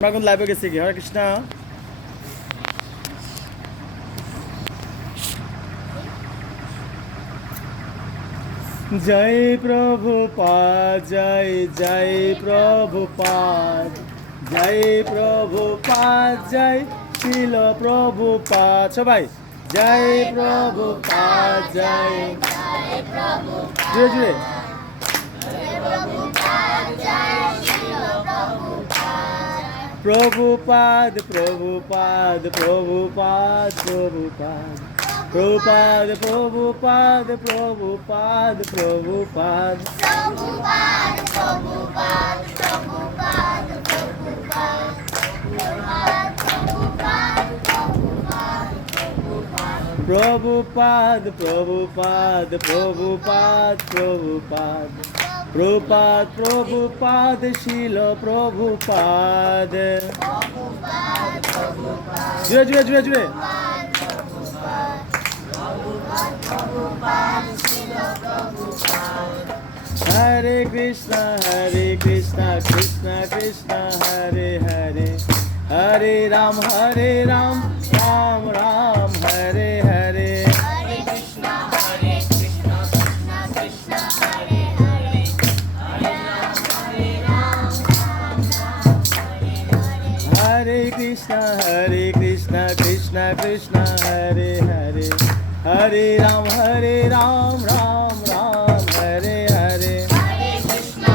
আমরা কোন লাইভে গেছি কি হরে কৃষ্ণ জয় প্রভুপাদ জয় জয় প্রভুপাদ জয় প্রভুপাদ জয় শিল প্রভুপাদ সবাই জয় প্রভুপাদ জয় জুড়ে জুড়ে প্রভুপাদ প্রভুপাদ প্রভুপাদ প্রভুপাদ প্রভুপাদ প্রভুপাদ প্রভুপাদ প্রভুপাদ প্রভুপাদ প্রভুপাদ প্রভুপাদ প্রভুপাদ প্রভুপাদ প্রভুপাদ শিল প্রভুপাদ জুড়ে জুড়ে জুড়ে জুড়ে হরে Krishna Krishna Krishna Hare Hare Hare Ram Ram Ram Hare Hare Hare Krishna Krishna Krishna Hare Hare Hare Ram Ram Ram Hare Hare Hare Krishna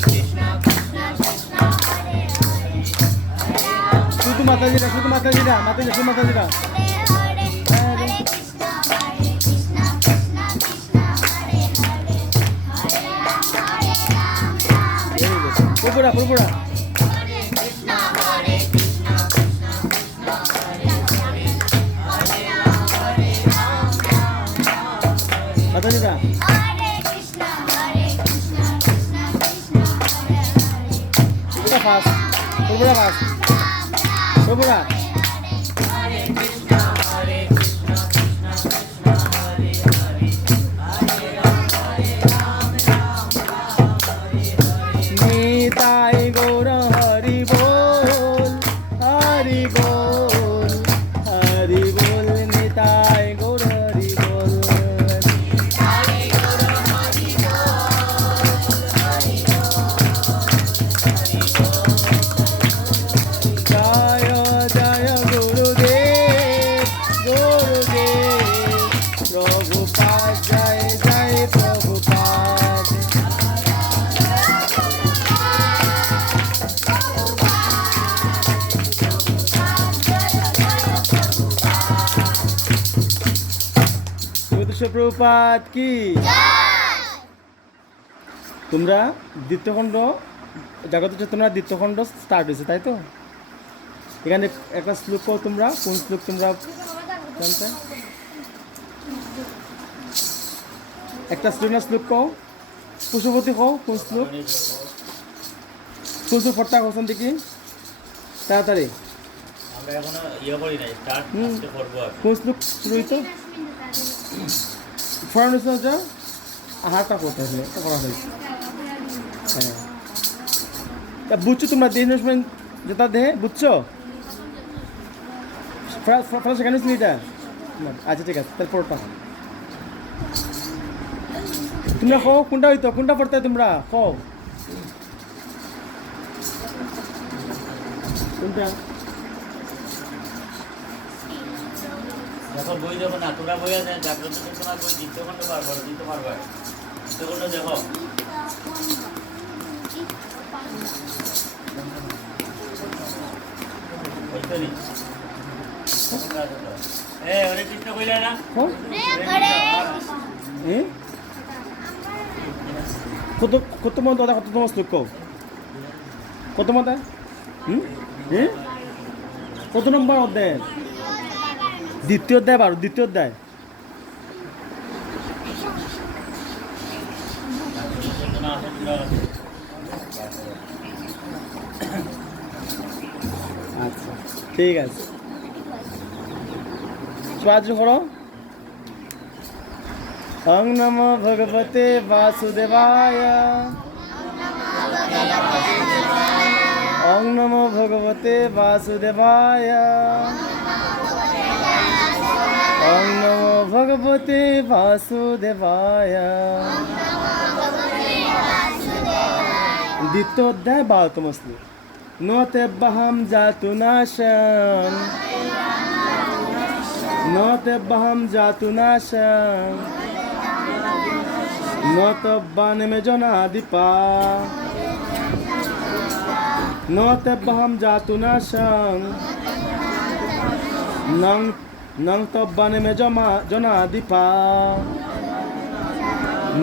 Krishna Krishna Hare Hare Shudhu Mataji Ra Mataji Shudhu Mataji Ra Hare Krishna Krishna Krishna Hare Hare Hare Ram Ram Purpura Matanida. Hare Krishna Krishna Krishna Hare Hare. Pura fast. Pura fast. Pura. Hare Krishna Krishna Krishna Hare Hare. Hare Ram Ram Hare Hare. Nitai Gaura Hari Bol. Hari Bol. Hari Bol. Nitai Gaura Hari Bol. Prabhupada কি তোমরা দ্বিতীয় খণ্ড জগৎ তোমরা দ্বিতীয় খণ্ড start হয়েছে তাই তো এখানে একটা শ্লোক কও তোমরা কোন শ্লোক তোমরা জানতে একটা শ্লোক কও পশুপতি কও কোন শ্লোক পড়তা কোন দেখি তাড়াতাড়ি আমরা এখনো করি নাই স্টার্ট আজকে করব কোন শ্লোক শুরু হইতো ফরানো যা আহারটা করতে হবে এটা করা হয়েছে হ্যাঁ বুঝছো তোমরা ইনভেস্টমেন্ট যেটা দেহে বুঝছো ফার্স্ট সেকেন্ড এটা আচ্ছা ঠিক আছে তারপরটা তোমরা কও কোনটা হইতো কোনটা পড়তে তোমরা কও কোনটা যখন বই দেবো না তোরা বই আছে জাগ্রত চেতনা বই দিতে খন্ড পারবো দিতে পারবো তখন দেখো হরে কৃষ্ণ কইলে না কত মত দাদা কত তোমার শ্লোক কত মত কত নম্বর অধ্যায় দ্বিতীয় অধ্যায় বারো দ্বিতীয় অধ্যায় আচ্ছা ঠিক আছে সাহায্য করো ওং নমো ভগবতে বাসুদেবায় ওং নমো ভগবতে বাসুদেবায় ওং নমো ভগবতে বাসুদেবায় দ্বিতীয় অধ্যায় 12তম শ্লোক ন তেব্যহম জাতু নাশম ন তেব্যহম জাতু নাশম ন তব্বানমে জনাদিপা ন তেব্যহম জাতু নাশম নং নং তব্বানমে জনাদিপা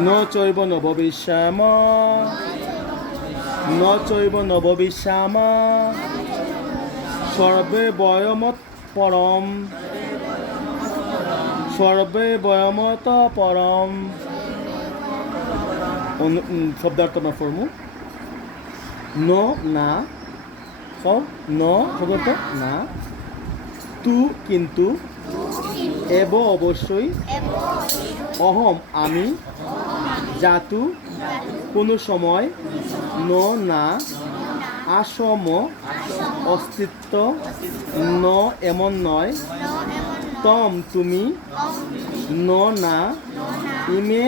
ন চৈব নববিশ্যাম ন চৈব নববিশ্যাম সর্বে বয়মত পরম সর্বে বয়মত পরম শব্দার্থ আমরা ফর্মু ন না সব ন শব্দ না তু কিন্তু এব অবশ্যই অহম আমি জাতু কোনো সময় ন না আসম অস্তিত্ব ন এমন নয় তম তুমি ন না ইমে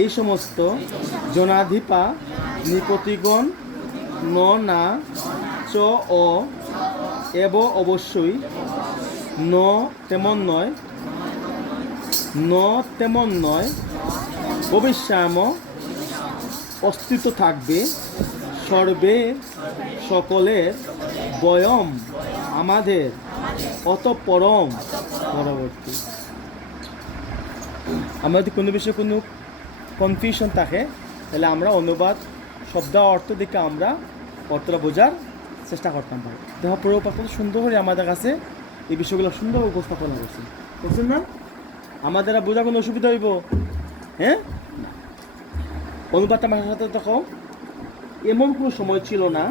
এই সমস্ত জনাধিপা নিপতিগণ ন না চ অ এব অবশ্যই ন তেমন নয় ন তেমন নয় ভবিষ্যাম অস্তিত্ব থাকবে সর্বে সকলের বয়ম আমাদের অত পরম পরবর্তী আমরা যদি কোনো বিষয়ে কোনো কনফিউশন থাকে তাহলে আমরা অনুবাদ শব্দ অর্থ দেখে আমরা অর্থটা বোঝার চেষ্টা করতাম পারি দেখো প্রভুপাদ কত সুন্দর করে আমাদের কাছে এই বিষয়গুলো সুন্দর উপস্থাপনা করছে বুঝছেন না আমাদের আর বোঝার কোনো অসুবিধা হইব হ্যাঁ অনুবাদটা আমার সাথে দেখো এমন কোনো সময় ছিল না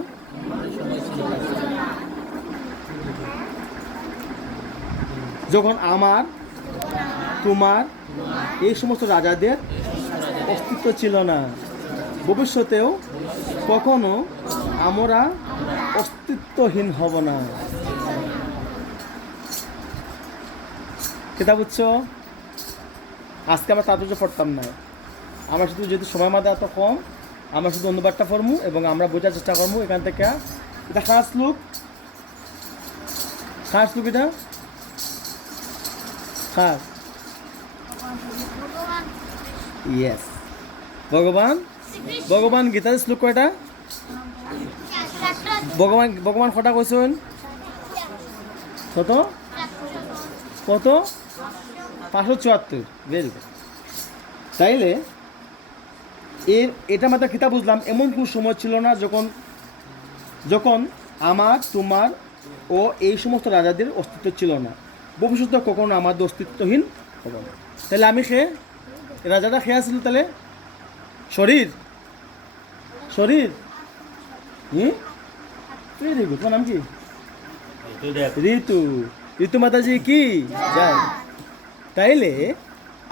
যখন আমার তোমার এই সমস্ত রাজাদের অস্তিত্ব ছিল না ভবিষ্যতেও কখনো আমরা অস্তিত্বহীন হব না কেতা বুঝছো আজকে আমরা তাৎপর্য পড়তাম না আমরা শুধু যেহেতু সময় মাত্রা এত কম আমরা শুধু অনুবাদটা পড়বো এবং আমরা বোঝার চেষ্টা করবো এখান থেকে এটা খাস লুক এটা খাস ইয়েস ভগবান গীতার শ্লোক কয়টা ভগবান কটা কৈছেন কত 574 ভেরি গুড তাইলে এটা মাত্র কিতাব বুঝলাম এমন কোনো সময় ছিল না যখন আমার তোমার ও এই সমস্ত রাজাদের অস্তিত্ব ছিল না ভবিষ্যতে কখনো আমাদের অস্তিত্বহীন হব না তাহলে আমি রাজাটা খেয়ে আসছিল তাহলে শরীর ভেরি গুড তোমার নাম কি ঋতু মাতাজি কি যায় তাইলে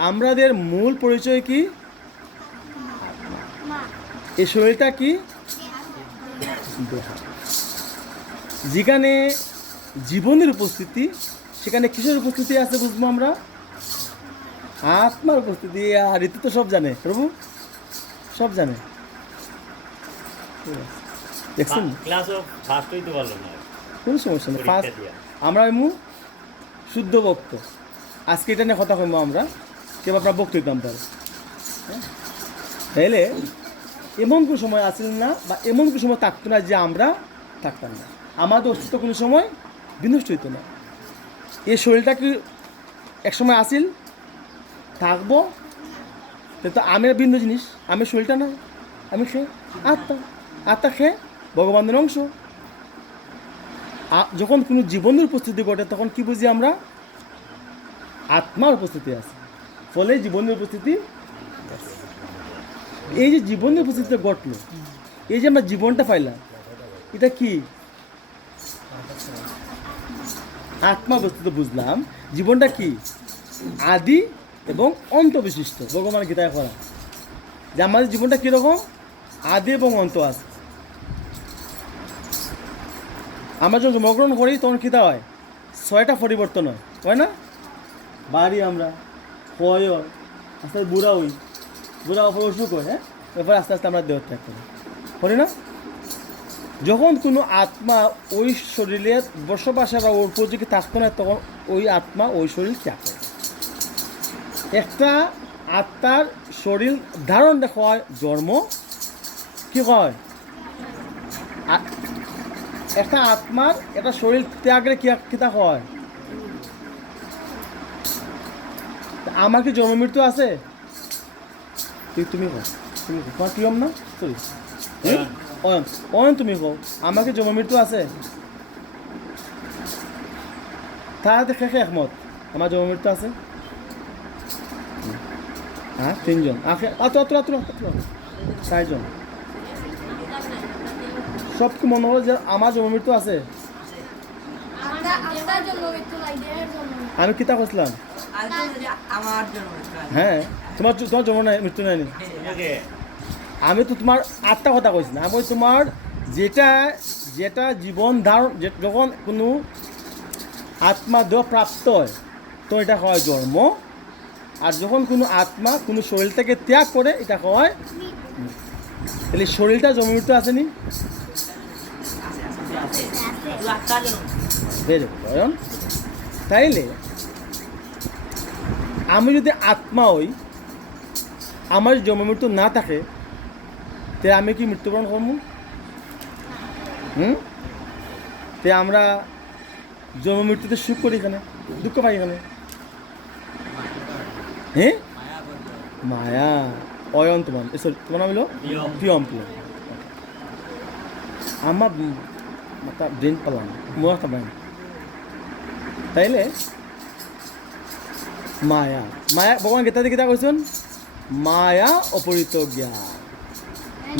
আমাদের মূল পরিচয় কি এই শরীরটা কি যেখানে জীবনের উপস্থিতি সেখানে কিসের উপস্থিতি আছে বুঝবো আমরা আত্মার উপস্থিতি আর ঋতু তো সব জানে প্রভু সব জানে দেখছেন কোনো সমস্যা নেই ফার্স্ট আমরা শুদ্ধ ভক্ত আজকে এটা নিয়ে কথা কইব আমরা কেউ আপনার ভক্ত হইতাম পারে তাইলে এমন কোনো সময় আসিল না বা এমন কোনো সময় থাকতো না যে আমরা থাকতাম না আমাদের অস্তিত্ব কোনো সময় বিনষ্ট হইতো না এই শরীরটা কি একসময় আসিল থাকবো তো আমের ভিন্ন জিনিস আমি শরীরটা না আমি খেয়ে আত্মা খেয়ে ভগবানের অংশ যখন কোনো জীবনের উপস্থিতি ঘটে তখন কি বুঝি আমরা আত্মার উপস্থিতি আছে ফলে জীবনের উপস্থিতি এই যে জীবনের উপস্থিতিটা ঘটলো এই যে আমরা জীবনটা পাইলাম এটা কি আত্মা বস্তুতে বুঝলাম জীবনটা কি আদি এবং অন্ত বিশিষ্ট ভগবান গীতায় করা যে আমাদের জীবনটা কীরকম আদি এবং অন্ত আছে আমরা যখন জন্মগ্রহণ করি তখন কী হয় 6টা পরিবর্তন হয় না? বাড়ি আমরা হয় আস্তে আস্তে বুড়া হই, বুড়া অপর অসুখ হয়, হ্যাঁ, এরপর আস্তে আস্তে আমরা দেহ ত্যাগ করি না? যখন কোনো আত্মা ওই শরীরের বসবাসের বা ওর উপযোগী থাকতো না তখন ওই আত্মা ওই শরীর ত্যাগ করে। একটা আত্মার শরীর ধারণ দেখা হয় জন্ম, কি হয় একটা আত্মার একটা শরীর ত্যাগের কিতা হয়। আমার কি জন্ম মৃত্যু আছে? তুমি কো তোমার প্রিয়ম না সরি অয়ন, অয়ন তুমি কো আমার কি জন্ম মৃত্যু আছে? তাহলে শেষে একমত আমার জন্ম মৃত্যু আছে। হ্যাঁ 3জন আতো 4জন সব কি মনে হলো যে আমার জন্ম মৃত্যু আছে? আমি কিতা করছিলাম? হ্যাঁ তোমার জন্ম নাই, মৃত্যু নাই। আমি তো তোমার আত্মা কথা কইছি না, আমি তোমার যেটা জীবন ধারণ যখন কোনো আত্মা দেহ প্রাপ্ত হয় তো এটা হয় জন্ম, আর যখন কোনো আত্মা কোনো শরীর থেকে ত্যাগ করে এটা হয়। তাহলে শরীরটা জন্ম মৃত্যু আসেনি? তাইলে আমি যদি আত্মা হই, আমার জন্ম মৃত্যু না থাকে তে আমি কি মৃত্যুবরণ করবো? তে আমরা জন্ম মৃত্যুতে সুখ করি এখানে, দুঃখ পাই এখানে। হ্যাঁ মায়া অয়ন তোমার তোমার নাম হলো প্রিয়ম। আমার ব্রেন পালাম মোটা ব্রেন। তাইলে মায়া ভগবান গীতাতে কিতা করছেন? মায়া অপরিত জ্ঞান।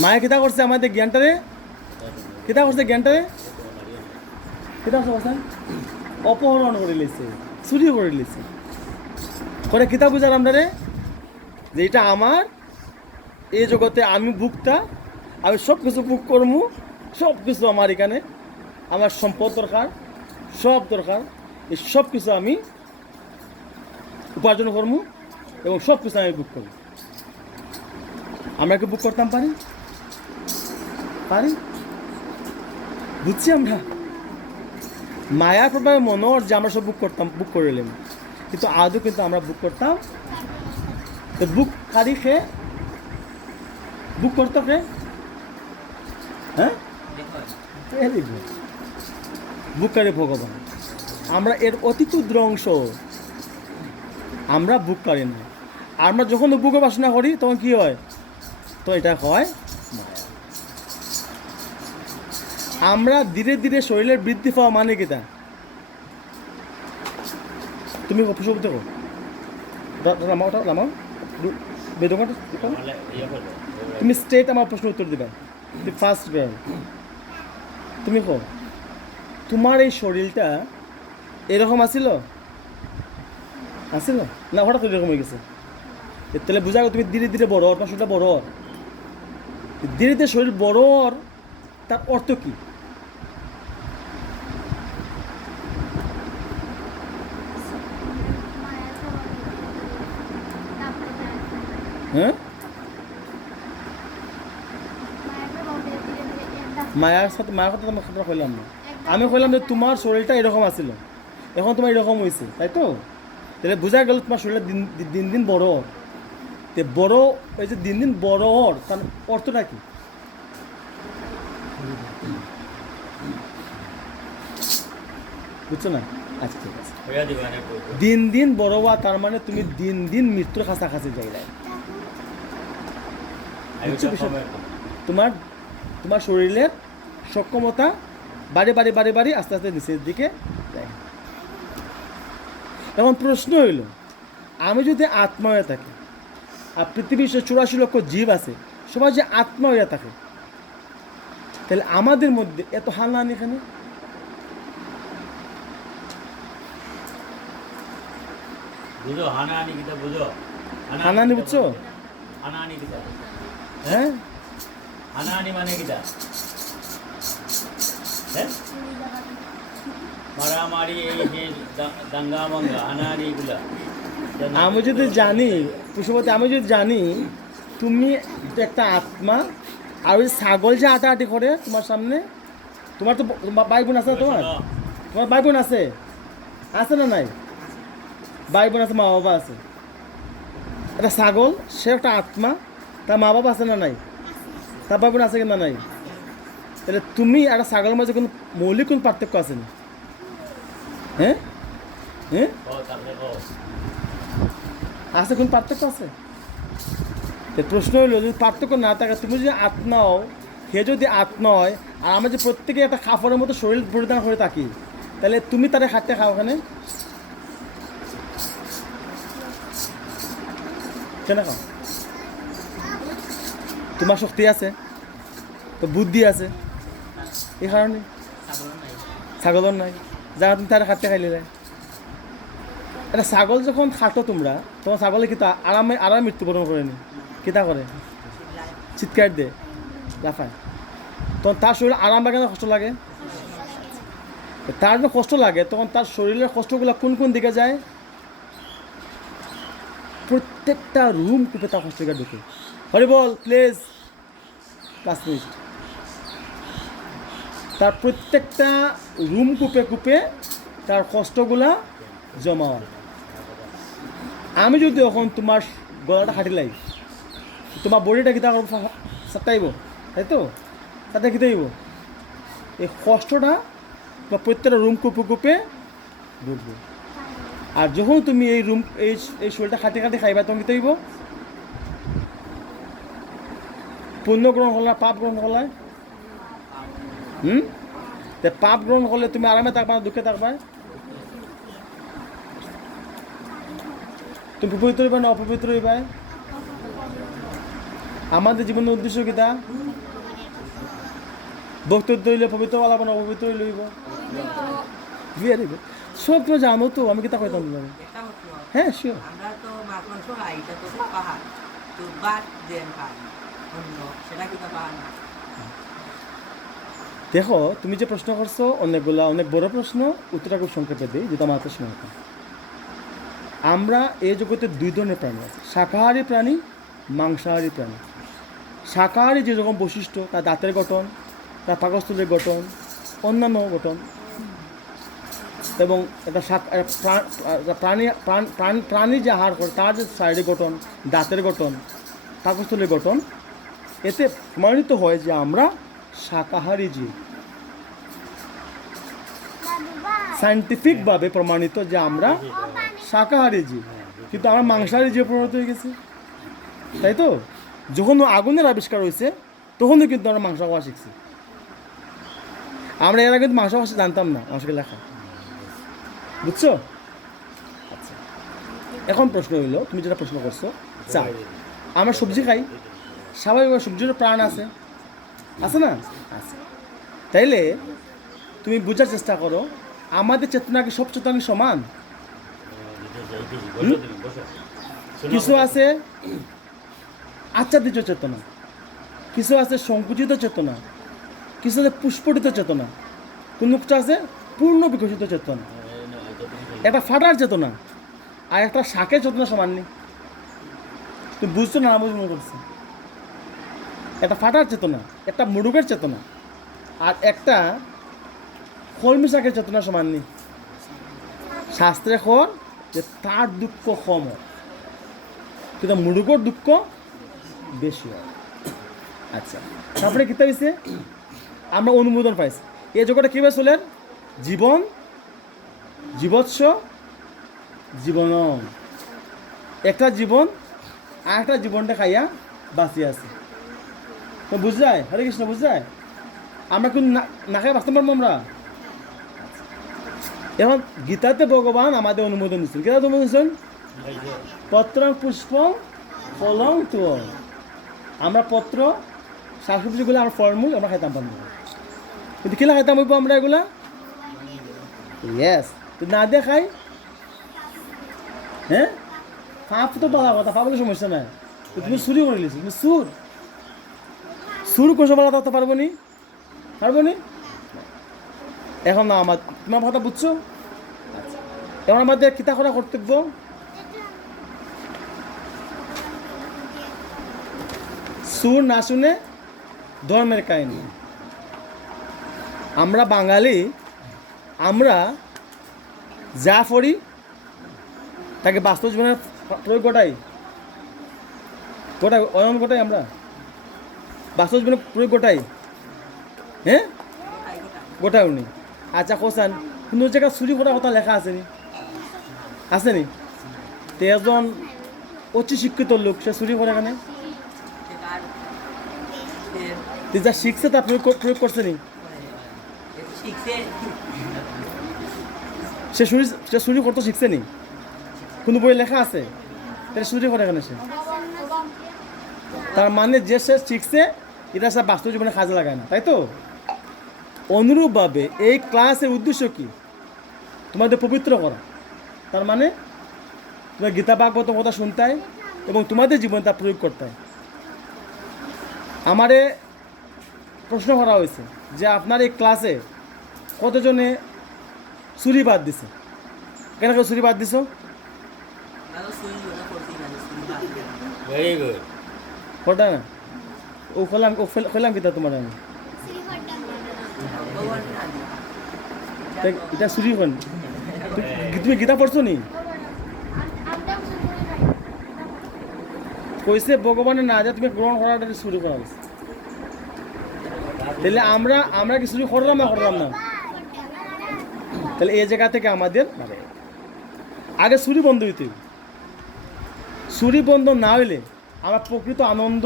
মায়া কিতা করছে আমাদের জ্ঞানটারে, কিতা করছে জ্ঞানটারে, কিতা করছে অপহরণ করে লিছে, চুরি করে লিছে। করে কিতা বুঝার আমরা রে যে এটা আমার, এই জগতে আমি ভুক্তা, আমি সব কিছু ভোগ করবো, সব কিছু আমার এখানে, আমার সম্পদ দরকার, সব দরকার, এই সব কিছু আমি উপার্জন করবো এবং সব কিছু আমি ভোগ করবো। আমরা কি ভোগ করতাম পারি? বুঝছি আমরা মায়ার প্রভাবে মনোর যে আমরা সব বুক করতাম, বুক করে নিলাম, কিন্তু আদৌ কিন্তু আমরা বুক করতাম। তো বুক কারি খে বুক করতো কে? হ্যাঁ বুককারী ভগবান। আমরা এর অতি ক্ষুদ্র অংশ, আমরা বুককারী না। আমরা যখন বুকে বাসনা করি তখন কি হয়? তো এটা হয় মায়া। আমরা ধীরে ধীরে শরীরের বৃদ্ধি পাওয়া মানে কিটা? তুমি অফিস দেখো তুমি স্ট্রেট আমার প্রশ্ন উত্তর দিবা। ফার্স্ট গার্ল তুমি কো তোমার এই শরীরটা এরকম আসিল না হঠাৎ এরকম হয়ে গেছে? তাহলে বোঝা গেল তুমি ধীরে ধীরে বড় তোমার শরীরটা বড়, ধীরে ধীরে শরীর বড়, তার অর্থ কি? হ্যাঁ মায়ার কথা তোমার কথা কইলাম না, আমি কইলাম যে তোমার শরীরটা এরকম আছিল, এখন তোমার এরকম হয়েছে, তাই তো? তাহলে বোঝা গেল তোমার শরীরটা দিন দিন বড়, তে বড় এই যে দিন দিন বড় তার অর্থটা কি? বুঝছো না? আচ্ছা ঠিক আছে, দিন দিন বড় হওয়া তার মানে তুমি দিন দিন মৃত্যুর কাছাকাছি যাইলে। তোমার তোমার শরীরের সক্ষমতা বাড়ি আস্তে আস্তে নিচের দিকে যায়। এখন প্রশ্ন হইল, আমি যদি আত্মা হয়ে থাকি, আর পৃথিবীর 84 লক্ষ জীব আছে, সবাই যে আত্মা হয়ে থাকে, তাহলে আমাদের মধ্যে এত হানাহানি এখানে? হানাহানি বুঝছো? হ্যাঁ হানাহানি মানে কিটা? হ্যাঁ মারামারি এই যে দাঙ্গা মাঙ্গা হানাহানি এগুলা আমি যদি জানি পুষ্পবতী, আমি যদি জানি তুমি একটা আত্মা, আর ওই ছাগল যে আটাআটি করে তোমার সামনে, তোমার তো ভাই বোন আছে না তোমার? তোমার ভাই বোন আছে? আছে না নাই? ভাই বোন আছে, মা বাবা আছে। একটা ছাগল, সে একটা আত্মা, তার মা বাবা আছে না নাই? তার ভাই বোন আছে কিনা নাই? তাহলে তুমি একটা ছাগলের মাঝে কোনো মৌলিক কোন পার্থক্য আছে না? হ্যাঁ হ্যাঁ, আছে কোন পার্থক্য আছে? তো প্রশ্ন হইল, যদি পার্থক্য না থাকে, তুমি যদি আত্মা হও, সে যদি আত্মা হয়, আর আমরা যে প্রত্যেকে একটা কাপড়ের মতো শরীর পরিধান করে থাকি, তাহলে তুমি তাদের খাটতে খাও ওখানে কেন খাও? তোমার শক্তি আছে, তো বুদ্ধি আছে, এই কারণে ছাগলের নাই, যারা তুমি তারা খাটতে খাইলে না। একটা ছাগল যখন খাটো তোমরা, তোমার ছাগলে কিতা আরামে আরামে মৃত্যুবরণ করেনি, কিতা করে? চিৎকার দে, লাফায়। তখন তার শরীরে আরাম লাগে না কষ্ট লাগে? তার যখন কষ্ট লাগে, তখন তার শরীরের কষ্টগুলো কোন কোন দিকে যায়? প্রত্যেকটা রুম কূপে তার কষ্টটা ঢুকে। হরি বল প্লিজ, 5 মিনিট। তার প্রত্যেকটা রুম কূপে কূপে তার কষ্টগুলা জমা হয়। আমি যদি এখন তোমার গলাটা হাঁটিলাই, তোমার বডিটা কিতা করবো? সাতাইব, তাই তো? তাতে কিতা হইব? এই কষ্টটা বা প্রত্যেকটা রুম কূপে কূপে ঢুকবে। আর যখন তুমি এই রুম এই শরীরটা খাটি খাটি খাইবা, তখন কিতা হইব? পুণ্য গ্রহণ হল না পাপ গ্রহণ হল? তে পাপ গ্রহণ হলে তুমি আরামে থাকবা না দুঃখে থাকবা? তুমি পবিত্র হইবা না অপবিত্র হইবা? আমাদের জীবনের উদ্দেশ্য কিতা? বক্তব্য হইলে পবিত্র বলাবো না অপবিত্র হইলে হইব? ভেরি গুড, সব তুমি জানো তো, আমি কিতা কইতাম জানো? হ্যাঁ শিওর। আমরা তো মাছ মাংস খাই, এটা তো পাহাড়, তো বাদ দেন খাই অন্য, সেটা কিন্তু পাহাড় না। দেখো, তুমি যে প্রশ্ন করছো অনেকগুলা, অনেক বড় প্রশ্ন, উত্তরটা খুব সংক্ষেপে দিই, যেটা আমার হাতে সময় কম। আমরা এই জগতে 2 ধরনের প্রাণী আছে, শাকাহারী প্রাণী, মাংসাহারী প্রাণী। শাকাহারী যেরকম বৈশিষ্ট্য, তার দাঁতের গঠন, তার পাকস্থলীর গঠন, অন্যান্য গঠন, এবং একটা প্রাণী যে আহার করে তার যে শারীরিক গঠন, দাঁতের গঠন, পাকস্থলীর গঠন, এতে প্রমাণিত হয় যে আমরা শাকাহারী জীব। সায়েন্টিফিকভাবে প্রমাণিত যে আমরা শাকাহারী জীব, কিন্তু আমরা মাংসাহারী জীব পরিণত হয়ে গেছি, তাই তো? যখন আগুনের আবিষ্কার হয়েছে, তখনই কিন্তু আমরা মাংস খাওয়া শিখছি। আমরা এর আগে কিন্তু মাংস খাওয়া জানতাম না, মাংসকে লেখা, বুঝছো? আচ্ছা, এখন প্রশ্ন হইল, তুমি যেটা প্রশ্ন করছো, চাই আমরা সবজি খাই, স্বাভাবিকভাবে সবজিরও প্রাণ আছে, আছে না? আছে। তাইলে তুমি বোঝার চেষ্টা করো, আমাদের চেতনা কি সব চেতনা কি সমান? কিছু আছে আচ্ছাদিত চেতনা, কিছু আছে সংকুচিত চেতনা, কিছু আছে পুষ্পটিত চেতনা, কোন মুখটা আছে পূর্ণ বিকশিত চেতনা। একটা ফাটার চেতনা আর একটা শাকের চেতনা সমান নেই। তুমি বুঝছো না? আমি মনে করছি একটা ফাটার চেতনা, একটা মুরুগের চেতনা, আর একটা কলমি শাকের চেতনা সমান নেই। শাস্ত্রে খর যে তার দুঃখ কম হয়, কিন্তু মুরুগর দুঃখ বেশি হয়। আচ্ছা, তারপরে কী হয়েছে? আমরা অনুমোদন পাইছি এই জগৎটা কীভাবে চলে? জীবন জীবৎস জীবন, একটা জীবন আর একটা জীবনটা খাইয়া বাঁচি আছে। তো বুঝ যায়? হরে কৃষ্ণ, বুঝ যায়? আমরা কোন না খাই বাঁচতে পারবো আমরা? এখন গীতাতে ভগবান আমাদের অনুমোদন দিচ্ছেন, গীতাতে অনুমোদন দিচ্ছেন পত্রং পুষ্পং ফলং তুয়ং। আমরা পত্র শাকসবজিগুলো, আমরা ফলমূল আমরা খাইতাম পারবো, কিন্তু কিলা খাইতাম হইব আমরা এগুলা? ইয়েস, না দিয়ে খাই। হ্যাঁ, পাপ তো বলা কথা, পাপ বলে সমস্যা নাই। তুমি চুরি করে নিয়েছো, তুমি সুর কোষ বলা তো পারবো নি, পারবো নি। এখন না আমার তোমার কথা বুঝছো? এখন আমাদের কিতা করা কর্তব্য? সুর না শুনে ধর্মের কাহিনী। আমরা বাঙালি, আমরা যা পড়ি তাকে বাস্তব জীবনে প্রয়োগ ঘটাই, অয়ন ঘটাই, আমরা বাস্তব জীবনে প্রয়োগ ঘটাই। হ্যাঁ, গোটাই গোটাই গোটাই উনি। আচ্ছা কোসান কোনো জায়গায় চুরি করার কথা লেখা আসেনি? আসেনি? তে একজন অতি শিক্ষিত লোক, সে চুরি করে এখানে, সেটার এর তে যা শিখছে তা প্রয়োগ করছে নি? শিখছে সে চুরি করতে শিখছে নি? কোনো বই লেখা আছে? তাহলে চুরি করে এখানে সে? তার মানে যে সে শিখছে এটা সে বাস্তব জীবনে কাজে লাগায় না, তাই তো? অনুরূপভাবে এই ক্লাসের উদ্দেশ্য কি? তোমাদের পবিত্র করা। তার মানে তোমার গীতা ভাগবত কথা শুনতে হয় এবং তোমাদের জীবনে তা প্রয়োগ করতে হয়। আমারে প্রশ্ন করা হয়েছে যে আপনার এই ক্লাসে কতজনে চুরি বাদ দিছে? কেন কেউ চুরি বাদ দিছ? তাহলে সুই ওটা করতেই লাগে সুই বাদ ভেরি গুড। কটা না? ও খেলাম কিতা তোমার আমি? ভগবান না তা এটা চুরি করেন? তুমি গীতা পড়ছো নি? কইছে ভগবানের না যা তুমি গ্রহণ করাটা শুরু করা হয়েছে। তাহলে আমরা কি চুরি করলাম না? তাহলে এই জায়গা থেকে আমাদের আগে চুরি বন্ধ হইতে হবে। চুরি বন্ধ না হইলে আমরা প্রকৃত আনন্দ,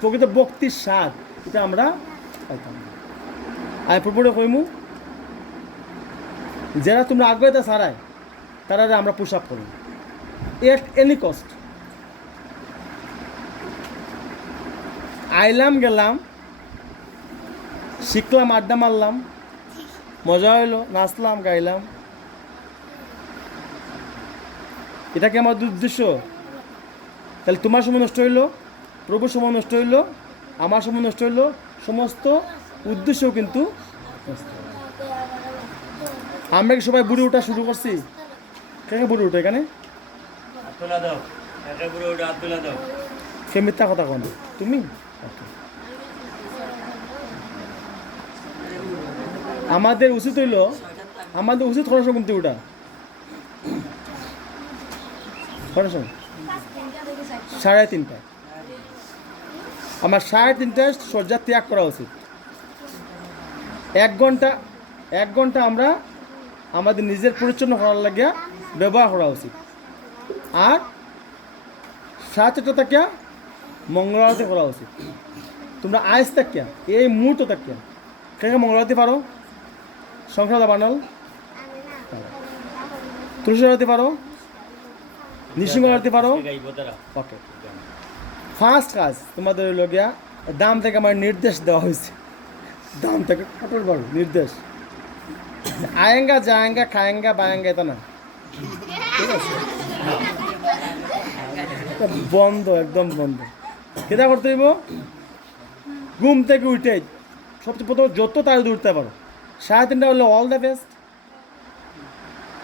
প্রকৃত ভক্তির স্বাদ এটা আমরা পাইতাম না। আর প্রভুরে কইমু যারা তোমরা আগ্রহতা ছাড়াই তারা আমরা পুশ আপ করি এট এনি কস্ট। আইলাম গেলাম, শিখলাম, আড্ডা মারলাম, মজা হইলো, নাচলাম, গাইলাম, এটা কি আমার উদ্দেশ্য? তাহলে তোমার সময় নষ্ট হইলো, প্রভুর সময় নষ্ট হইলো, আমার সময় নষ্ট হইলো, সমস্ত উদ্দেশ্যও কিন্তু নষ্ট হলো। আমরা কি সবাই বুড়ে ওঠা শুরু করছি? কে বুড়ে ওঠে এখানে? হাত তোলা দাও, একটা পুরো ওটা হাত তোলা দাও। সে মিথ্যা কথা কোন তুমি? Okay. আমাদের উচিত হইল, আমাদের উচিত খরচ কমতে ওটা খরচ 3:30টায়। আমার 3:30টায় শয্যা ত্যাগ করা উচিত। 1 ঘন্টা আমরা আমাদের নিজের পরিচ্ছন্ন করার লাগিয়া ব্যবহার করা উচিত। আর 4:30 থেকে মঙ্গলারতি করা উচিত। তোমরা আজ থাকিয়া এই মুহূর্ত থাকিয়া কে মঙ্গলারতি পারো? সংখ্যা বানাল তুলসী আরতি পারো? নৃসিংহ আরতি পারো? ওকে, ফার্স্ট কাজ তোমাদের লগিয়া দাম থেকে আমার নির্দেশ দেওয়া হয়েছে। দাম থেকে কঠোর বড় নির্দেশ, আয়েঙ্গা যায়েঙ্গা খায়েঙ্গা বায়েঙ্গা এটা না, ঠিক আছে? বন্ধ, একদম বন্ধ। কেটা করতে হইব? ঘুম থেকে উঠে সবচেয়ে প্রথম যত তাড়াতাড়ি উঠতে পারো। 3:30 হলে অল দ্য বেস্ট।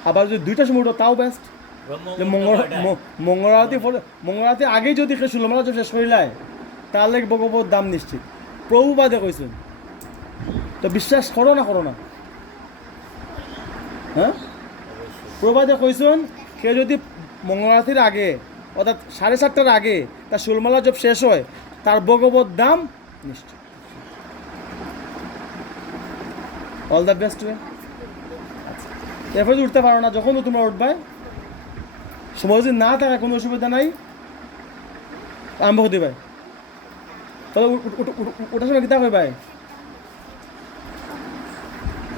আবার যদি 2টার সময় উঠো তাও বেস্ট। মঙ্গলারতি আগেই যদি ষোলমালা শেষ করিলায় তাহলে ভগবত দাম নিশ্চিত। প্রভুবাদে কইছেন, তো বিশ্বাস করো না? হ্যাঁ, প্রভুবাদে কইছেন কেউ যদি মঙ্গলারতির আগে অর্থাৎ 7:30টার আগে তার ষোলমালা জব শেষ হয় তার ভগবত দাম নিশ্চিত। All the best way. এরপরে যদি উঠতে পারো না, যখন তো তোমরা উঠবাই, সময় যদি না থাকে কোনো অসুবিধা নাই, আরম্ভ হতে ভাই। তাহলে ওটার সময় কিতা হয় ভাই?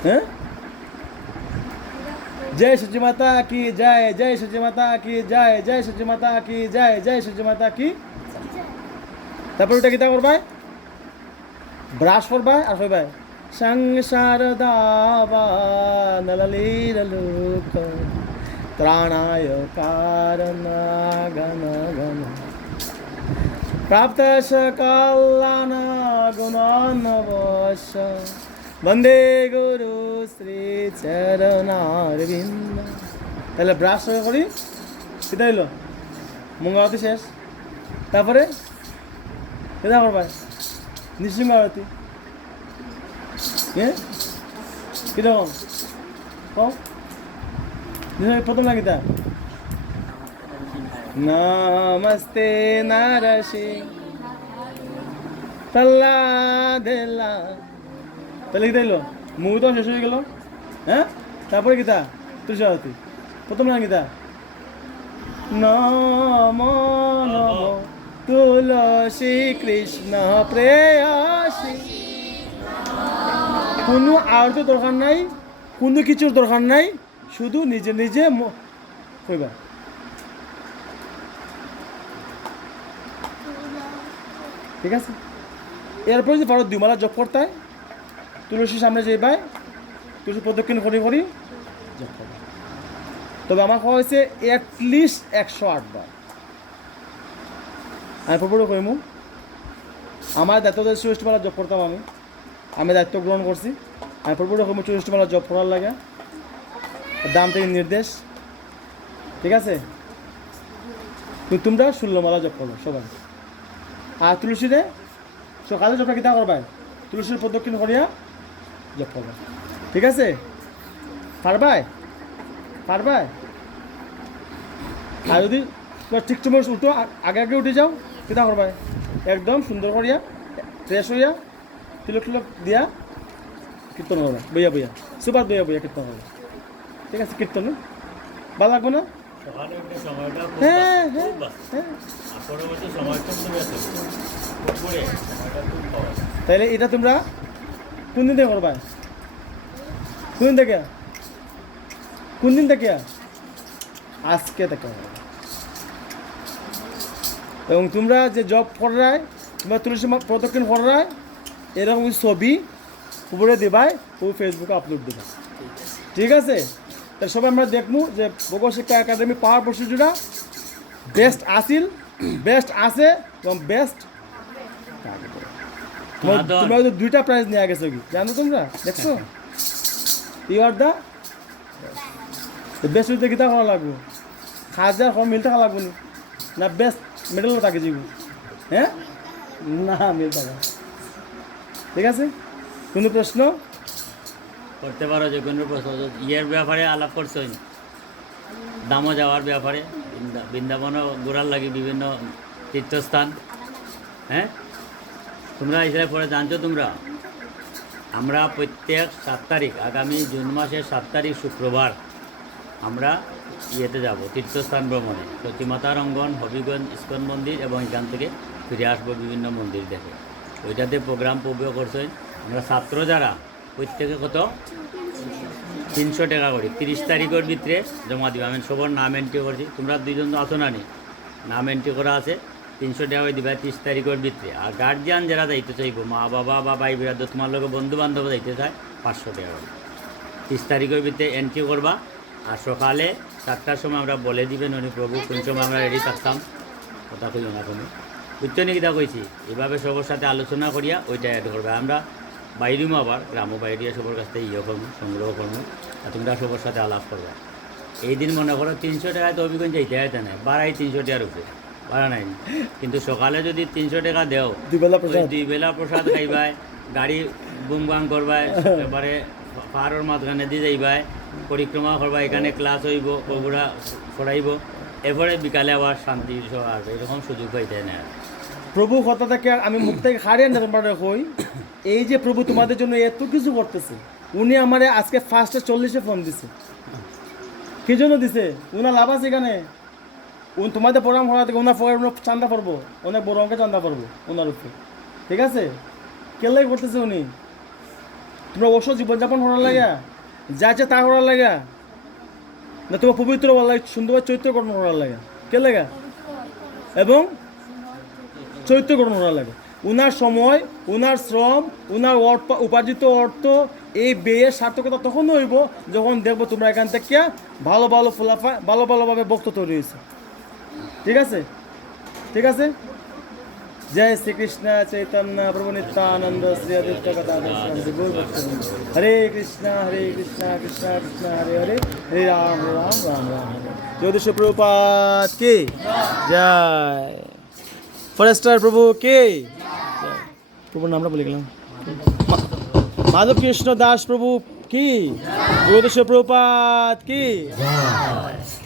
হ্যাঁ, জয় সূর্য মাতা কি জয়, জয় সূর্য মাতা কি জয়, জয় সূর্য মাতা কি জয়, জয় সূর্য মাতা কি। তারপর ওটা কিতা করবাই? ব্রাশ করবাই আর হইবাই সংসার দাবা নলির লোক ত্রাণায় কারণ গণ গণ প্রাপ্ত সকলান গুণানবশ বন্দে গুরু শ্রী চরণার বিন্দ। তাহলে ব্রাশ সঙ্গে করি, সেটা হইলো মঙ্গলারতি শেষ। তারপরে কেদা করবা নৃসিংহ আরতি। হ্যাঁ কিরকম কম প্রথম লাগিতা নমস্তে নারসিংহ প্রহ্লাদেলা। তাহলে কি তাইলো মুভি তো শেষ হয়ে গেল। হ্যাঁ তারপরে গীতা তুলসী আরতি প্রথম না গীতা নম নম তুলসী কৃষ্ণ প্রেয়সী। কোনো আরতি দরকার নাই, কোনো কিছুর দরকার নাই, শুধু নিজে নিজে কইবা। ঠিক আছে, এরপরে যদি পারো দুমালা জপ করতে হয়, তুলসীর সামনে যাইবাই, তুলসী প্রদক্ষিণ করি করি জপ করবা। তবে আমার খাওয়া হয়েছে অ্যাটলিস্ট 108 বার। আমি প্রপোজ করিমু আমার দায়িত্ব 64 মালা জপ করতাম। আমি দায়িত্ব গ্রহণ করছি। আমি প্রপোজ করিমু 64 মালা জপ করার লাগে, দাম থেকে নির্দেশ। ঠিক আছে, তোমরা 16 মালা জপ করো সবাই। আর তুলসীরে সকালে জপটা কিতা করবা, তুলসীর প্রদক্ষিণ করিয়া জপ করবা। ঠিক আছে, পারবাই পারবাই। আর যদি ঠিক সময় উঠো, আগে আগে উঠে যাও, কিতা করবা একদম সুন্দর করিয়া ফ্রেশ হইয়া তিলক টিলক দিয়া কীর্তন করবা, বইয়া বইয়া সুপার বইয়া বইয়া কীর্তন করবা। ঠিক আছে, কীর্তন ভালো লাগবে না? সকালে উঠে সময়টা খুব হ্যাঁ খুব হ্যাঁ বাস। হ্যাঁ। আর পরবর্তী সময়টা খুব আছে, দুপুরে সময়টা খুব সহজ। তাহলে এটা তোমরা কোন দিন থেকে করবা, কোন দিন থেকে, কোন দিন থেকে? আজকে থেকে। এবং তোমরা যে জব করায়, তোমরা তুলসী প্রদক্ষিণ করায়, এরকম ছবি উপরে দেবাই, ও ফেসবুকে আপলোড দেবা। ঠিক আছে, তাহলে সবাই আমরা দেখবো যে ভগবত শিক্ষা একাডেমি পাওয়ার প্রসিডিউরা বেস্ট আসিল, বেস্ট আছে এবং বেস্ট। তোমরা হয়তো 2টা প্রাইজ নিয়ে গেছো কি জানো তোমরা, দেখছো? You are the best. হইতে কিতা করা লাগবো, হাজার কম মিল টাকা লাগবো না বেস্ট মেডেলও থাকে যাব। হ্যাঁ না মিল টাকা। ঠিক আছে, কোনো প্রশ্ন করতে পারো যে কোনো প্রশ্ন। ইয়ের ব্যাপারে আলাপ করছেন, দামও যাওয়ার ব্যাপারে, বৃন্দাবনও ঘোরার লাগে বিভিন্ন তীর্থস্থান। হ্যাঁ, তোমরা এসে পরে জানছো তোমরা, আমরা প্রত্যেক 7 তারিখ, আগামী জুন মাসের 7 তারিখ শুক্রবার আমরা ইয়েতে যাব তীর্থস্থান ভ্রমণে, প্রতিমাতার অঙ্গন, হবিগঞ্জ ইস্কন মন্দির, এবং এখান থেকে ফিরে আসবো বিভিন্ন মন্দির দেখে। ওইটাতে প্রোগ্রাম প্রবেশ করছেন। আমরা ছাত্র যারা প্রত্যেকে কত 300 টাকা করে 30 তারিখের ভিতরে জমা দিবা। আমি সবার নাম এন্ট্রি করছি, তোমরা 2 জন তো আছো না নি, নাম এন্ট্রি করা আছে। 300 টাকা করে দিবা 30 তারিখের ভিতরে। আর গার্জিয়ান যারা যাইতে চাইব, মা বাবা বা ভাই বিরাদ, তোমার লোক বন্ধু বান্ধব যাইতে চায়, 500 টাকা করে 30 তারিখের ভিতরে এন্ট্রি করবা। আর সকালে 4টার সময় আমরা বলে দিবেন উনি প্রভু কোন সময় আমরা রেডি থাকতাম, কথা কইও না কোনো বুঝছো নাকি তা কইছি। এভাবে সবার সাথে আলোচনা করিয়া ওইটা অ্যাড করবে। আমরা বাইরেও আবার গ্রামও বাইরে সবার কাছ থেকে ইয়ে করবো, সংগ্রহ করবো, আর তোমরা সবার সাথে আলাপ করবে। এই দিন মনে করো 300 টাকায় তো অভিগঞ্জ যাইতে হয় না, বাড়াই 300 টাকার উপরে বাড়া নাই। কিন্তু সকালে যদি 300 টাকা দেও, 2 বেলা প্রসাদ খাইবাই, গাড়ি বুম বাং করবাই, এবারে পাহাড়ের মাঝখানে দিয়ে যাইবাই, পরিক্রমা করবা, এখানে ক্লাস হইব, বগুড়া পড়াইব, এরপরে বিকালে আবার শান্তি আসবে। এরকম সুযোগ পাইতে না। প্রভু কথা থেকে আমি মুখ থেকে হারিয়ে না তোমরা কই, এই যে প্রভু তোমাদের জন্য এত কিছু করতেছে। উনি আমারে আজকে ফার্স্টে 40-এ ফোন দিছে। কি জন্য দিছে? উনার লাভ আছে এখানে। তোমাদের প্রোগ্রাম করা থেকে ওনার পরে চান্দা পড়বো, অনেক বড় অঙ্কে চান্দা পড়বো ওনার উপরে। ঠিক আছে, কেলাই করতেছে উনি। তোমরা অবশ্য জীবনযাপন করার লাগা, যা আছে তা করার লাগা না, তোমার পবিত্র বলা সুন্দরভাবে চরিত্র গঠন করার লাগা, কে লাগা? এবং চরিত্র গঠন করার লাগে। উনার সময়, উনার শ্রম, উনার উপার্জিত অর্থ, এই ব্যয়ের সার্থকতা তখন হইব যখন দেখবো তোমরা এখান থেকে ভালো ভালো ফলাফল, ভালোভাবে বক্তব্য তৈরি হয়েছে। ঠিক আছে, ঠিক আছে, जय श्री कृष्ण चैतन्य प्रभु नित्यानंद श्री अद्वैत गदाधर श्रीवासादि गौर भक्तवृंद। हरे कृष्ण कृष्ण कृष्ण हरे हरे हरे राम राम राम हरे। ज्योतिष प्रभुपाद की जय। फॉरेस्टर प्रभु की जय। प्रभुর নামটা বলে গেলাম। माधव कृष्ण दास प्रभु की। ज्योतिष प्रभुपाद की जय।